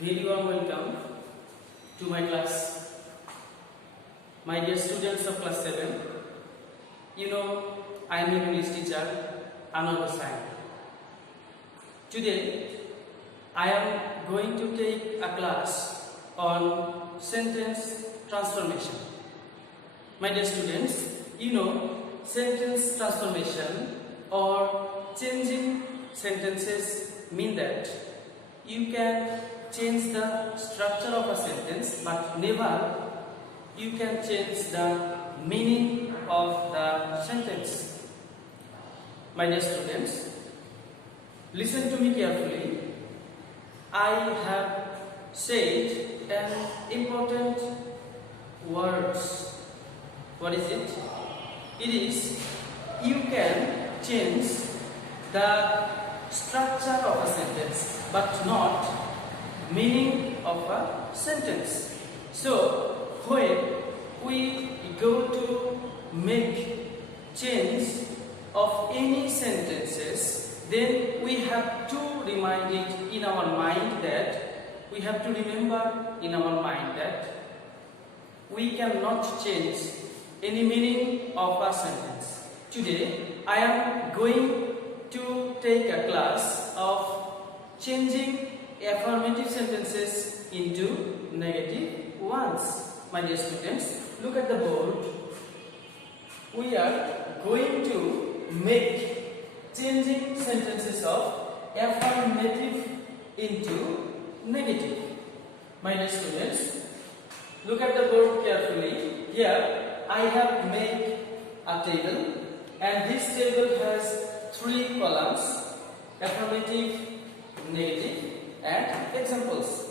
Very warm welcome to my class. My dear students of class 7, you know I am English teacher Anowar Hossain. Today I am going to take a class on sentence transformation. My dear students, you know sentence transformation or changing sentences mean that you can change the structure of a sentence but never you can change the meaning of the sentence. My dear students, listen to me carefully. I have said an important words. What is it? It is you can change the structure of a sentence but not meaning of a sentence. So when we go to make change of any sentences, then we have to remind it in our mind that we have to remember in our mind that we cannot change any meaning of a sentence. Today I am going to take a class of changing affirmative sentences into negative ones. My dear students, look at the board. We are going to make changing sentences of affirmative into negative. My dear students, look at the board carefully. Here I have made a table, and this table has 3 columns: affirmative, negative and examples.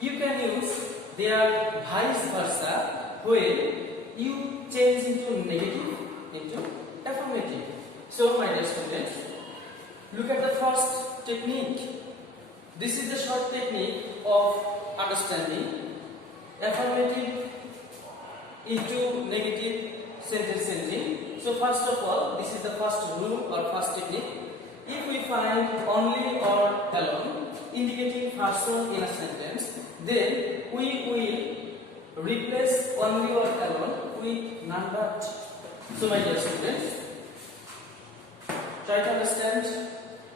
You can use their vice versa when you change into negative into affirmative. So my dear students, look at the first technique. This is the short technique of understanding affirmative into negative sentence changing. So first of all, this is the first rule or first technique. If we find only or alone indicating person in a sentence, then we will replace only or alone with none but. So my dear students, try to understand.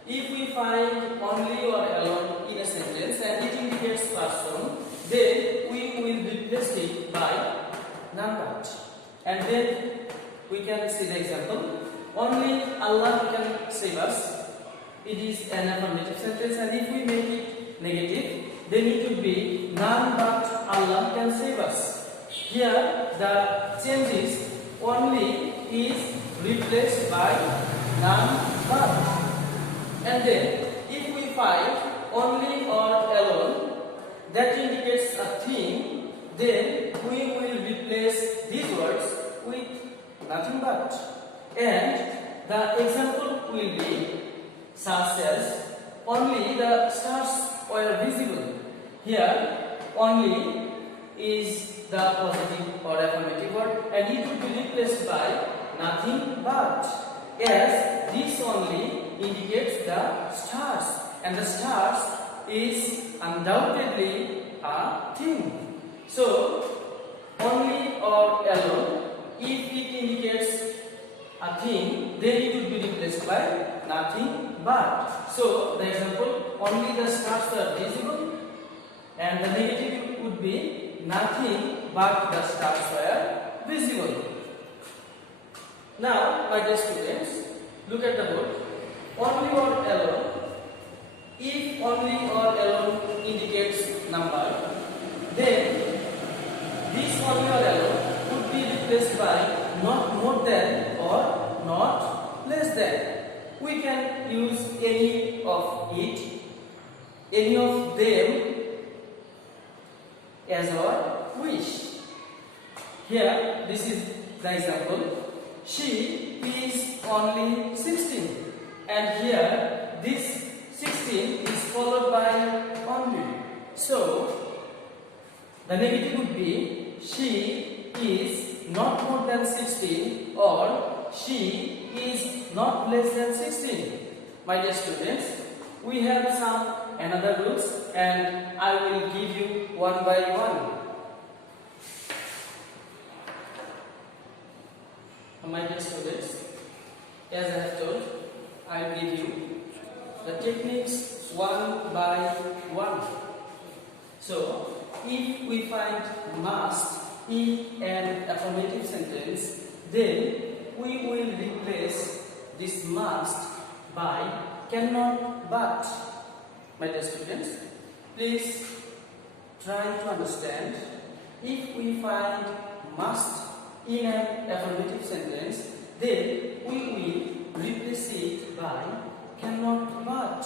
If we find only or alone in a sentence and it indicates person, then we will replace it by none but. And then we can see the example. Only Allah can save us. It is an affirmative sentence, and if we make it negative, then it would be none but Allah can save us. Here the change is only is replaced by none but. And then if we find only or alone that indicates a thing, then we will replace these words with nothing but. And the example will be such as only the stars were visible. Here only is the positive or affirmative word, and it will be replaced by nothing but, as this only indicates the stars, and the stars is undoubtedly a thing. So only or alone, if it indicates a thing, then it would be replaced by nothing but. So the example, only the stars are visible, and the negative would be nothing but the stars were visible. Now my dear students, look at the board. Only or alone, if only or alone indicates number, then this only or alone would be replaced by not more than or not less than. We can use any of it, any of them as our wish. Here this is the example. She is only 16, and here this 16 is followed by only. So the negative would be she is not more than 16 or she is not less than 16. My dear students, we have some another rules, and I will give you one by one. My dear students, as I have told, I will give you the techniques one by one. So, if we find must in an affirmative sentence, then we will replace this must by cannot but. My dear students, please try to understand. If we find must in an affirmative sentence, then we will replace it by cannot but.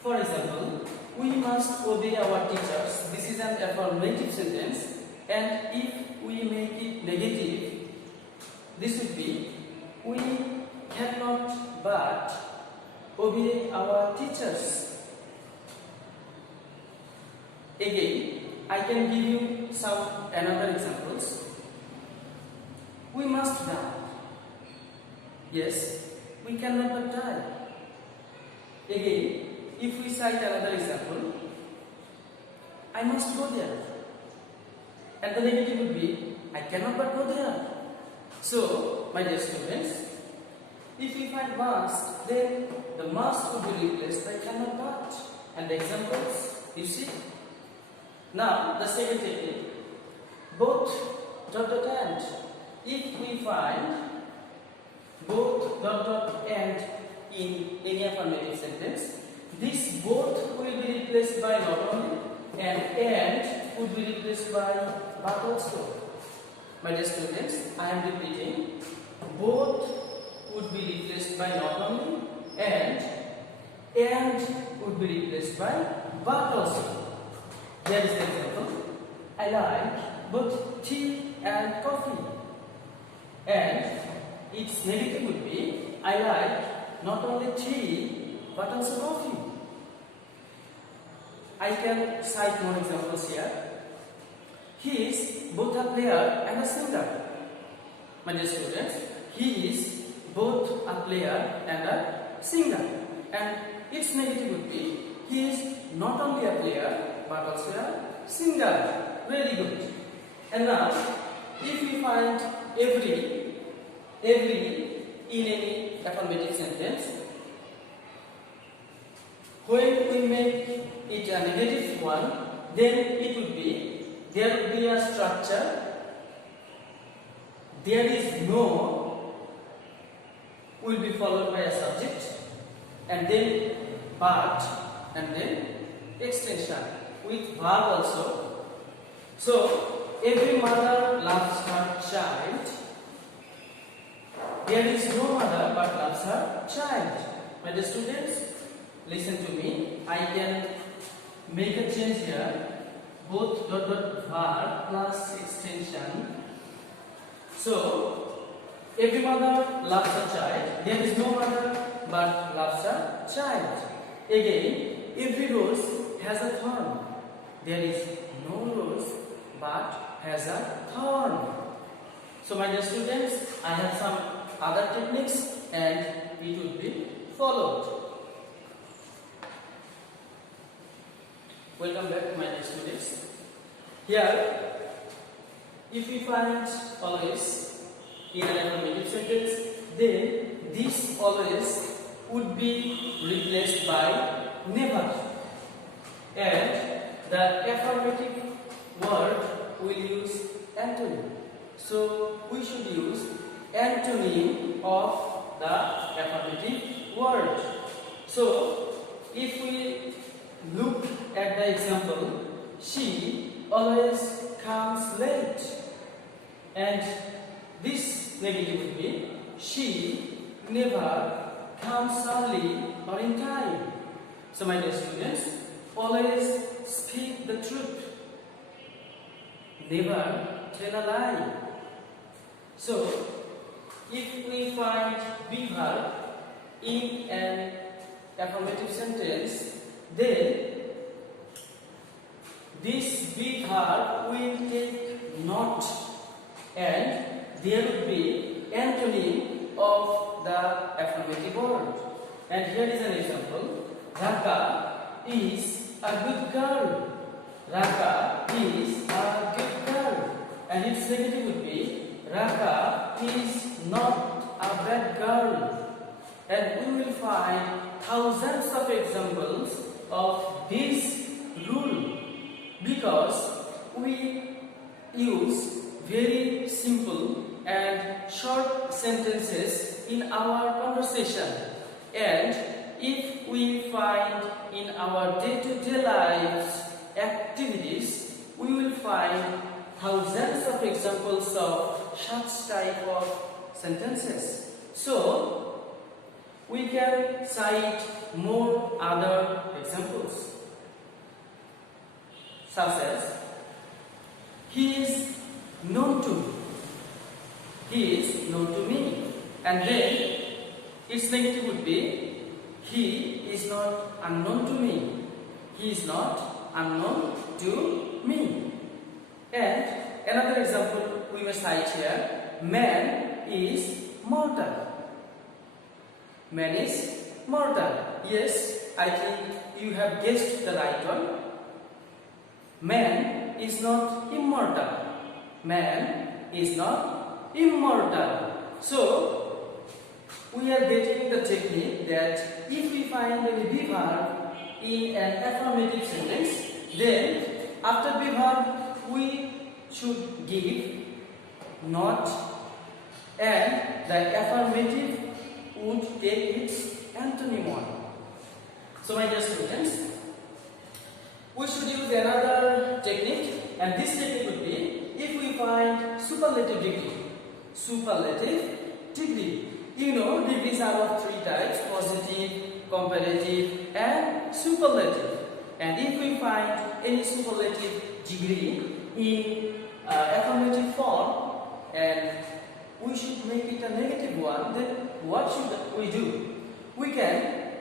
For example, we must obey our teachers. This is an affirmative sentence, and if we make it negative, this would be we cannot but obey our teachers. Again, I can give you some another examples. We must die. Yes, we cannot but die. Again, if we cite another example, I must go there. And the negative would be, I cannot but go there. So, my dear students, if we find must, then the must would be replaced by cannot but. And the examples, you see. Now, the second technique, both dot dot and. If we find both dot dot and in any affirmative sentence, this both will be replaced by not only, and would be replaced by but also. My dear students, I am repeating, both would be replaced by not only, and would be replaced by but also. Here is the example. I like both tea and coffee. And its negative would be, I like not only tea but also coffee. I can cite more examples here. He is both a player and a singer. My dear students, he is both a player and a singer. And its negative would be, he is not only a player but also a singer. Very good. And now, if we find every in any affirmative sentence, when we make it a negative one, then it would be, there would be a structure, there is no, will be followed by a subject, and then but, and then extension with verb also. So, every mother loves her child. There is no mother but loves her child. My dear students, listen to me. I can make a change here. Both dot dot verb plus extension. So, every mother loves her child. There is no mother but loves her child. Again, every rose has a thorn. There is no rose but has a thorn. So, my dear students, I have some other techniques and it will be followed. Welcome back, my dear students. Here, if we find always in an affirmative sentence, then this always would be replaced by never, and the affirmative word will use antonym. So we should use antonym of the affirmative word. So if we look at the example, she always comes late, and this negative would be, she never comes early or in time. So my dear students, always speak the truth, never tell a lie. So if we find be verb in an affirmative sentence, then this be verb will take not, and there would be antonym of the affirmative word. And here is an example. Raka is a good girl. Raka is a good girl. And its negative would be Raka is not a bad girl. And we will find thousands of examples of this rule because we use very simple and short sentences in our conversation. And if we find in our day-to-day lives activities, we will find thousands of examples of such type of sentences. So, we can cite more other examples, such as he is known to me. He is known to me. And then its negative would be he is not unknown to me. He is not unknown to me. And another example we may cite here, man is mortal. Man is mortal. Yes, I think you have guessed the right one. Man is not immortal. Man is not immortal. So, we are getting the technique that if we find any be verb in an affirmative sentence, then after be verb we should give not, and the affirmative would take its antonym on. So my dear students, we should use another technique, and this technique would be if we find superlative degree. Superlative degree. You know, degrees are of three types: positive, comparative, and superlative. And if we find any superlative degree in affirmative form and we should make it a negative one, then what should we do? We can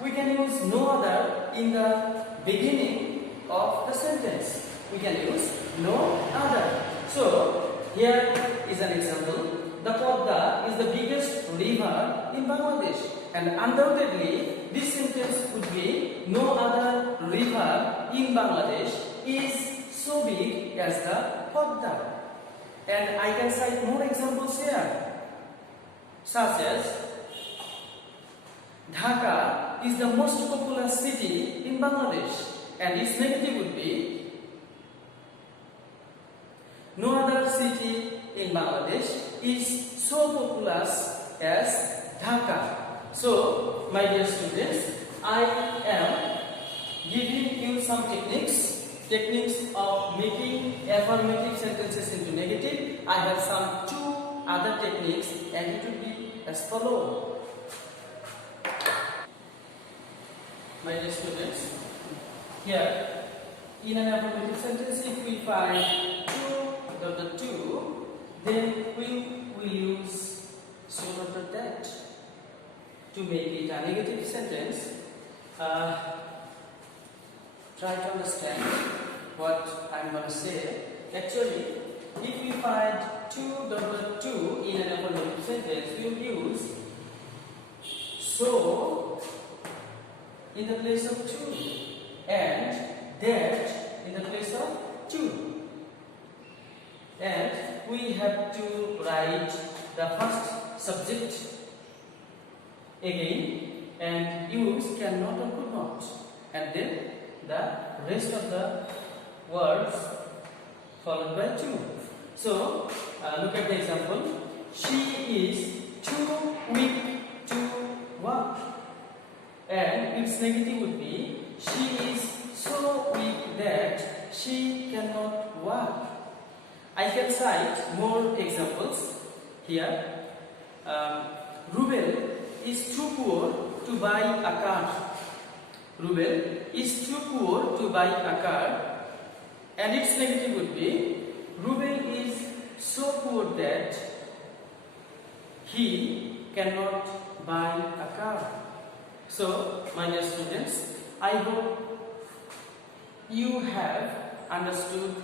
use no other in the beginning of the sentence. We can use no other. So here is an example. The Podda is the biggest river in Bangladesh, and undoubtedly this sentence would be no other river in Bangladesh is so big as the Podda. And I can cite more examples here, such as Dhaka is the most populous city in Bangladesh, and its negative would be no other city in Bangladesh is so populous as Dhaka. So, my dear students, I am giving you some techniques of making affirmative sentences into negative. I have some two other techniques, and it will be as follows. My dear students, here in an affirmative sentence, if we find two, then we will use so that to make it a negative sentence. Try to understand what I am going to say. Actually, if we find two in an affirmative sentence, we will use so in the place of two and that in the place of two. And we have to write the first subject again and use cannot or could not, and then the rest of the words followed by two. So look at the example. She is too weak to walk, and its negative would be she is so weak that she cannot walk. I can cite more examples here. Rubel is too poor to buy a car. Rubel is too poor to buy a car, and its negative would be Rubel is so poor that he cannot buy a car. So, my dear students, I hope you have understood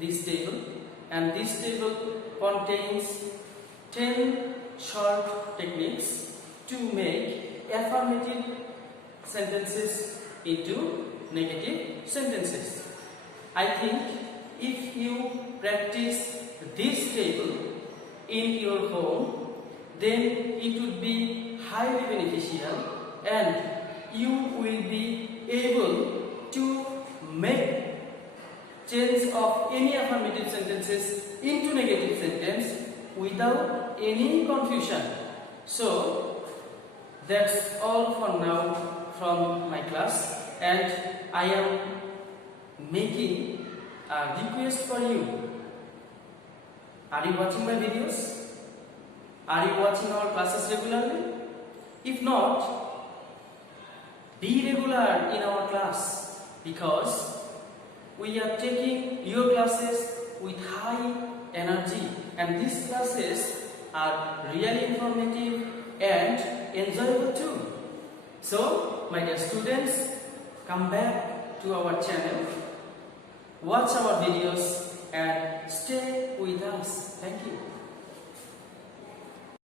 this table, and this table contains 10 short techniques to make affirmative sentences into negative sentences. I think if you practice this table in your home, then it would be highly beneficial and you will be able to make change of any affirmative sentences into negative sentence without any confusion. So that's all for now from my class, and I am making a request for you. Are you watching my videos? Are you watching our classes regularly? If not, be regular in our class, because we are taking your classes with high energy, and these classes are really informative and enjoyable too. So, my dear students, come back to our channel, watch our videos and stay with us. Thank you.